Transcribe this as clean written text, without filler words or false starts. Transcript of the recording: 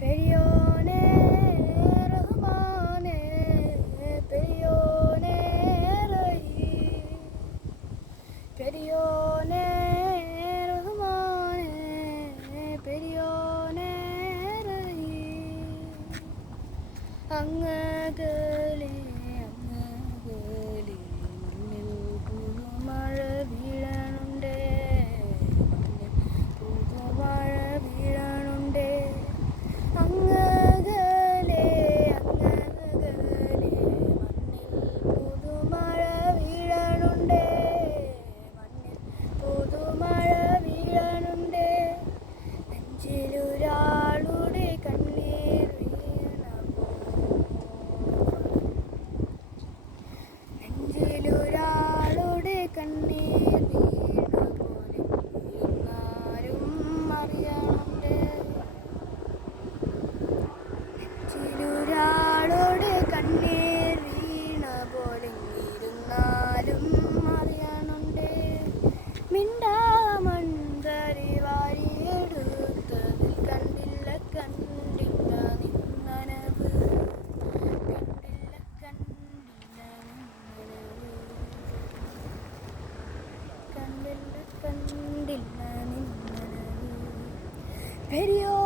പെരിയോനെ റഹ്മാനെ പെരിയോനെ റഹീം പെരിയോനെ റഹ്മാനെ പെരിയോനെ റഹീം അങ്ങകലെ അങ്ങകലെ മണ്ണിൽ പുതുമഴ വീഴണുണ്ടേ പുതുമഴ വീഴണുണ്ടേ അങ്ങകലെ അങ്ങകലെ മണ്ണിൽ പുതുമഴ വീഴണുണ്ടേ മണ്ണിൽ പുതുമഴ വീഴണുണ്ടേ നെഞ്ചിലൊരാളുടെ കണ്ണീർ നെഞ്ചിലൊരാളുടെ കണ്ണീർ വീണ പോലെ ഇരുന്നാലും അറിയണുണ്ട് നെഞ്ചിലൊരാളുടെ കണ്ണീർ വീണ പോലെ ഇരുന്നാലും അറിയണുണ്ട് മിണ്ടാമണ്ടരി വാരിയെടുത്തതിൽ കണ്ടില്ല കണ്ടില്ല നിന്നനവ് കണ്ടില്ല കണ്ടില്ല കണ്ടില്ല കണ്ടില്ല നിന്നനവ് പെരിയോ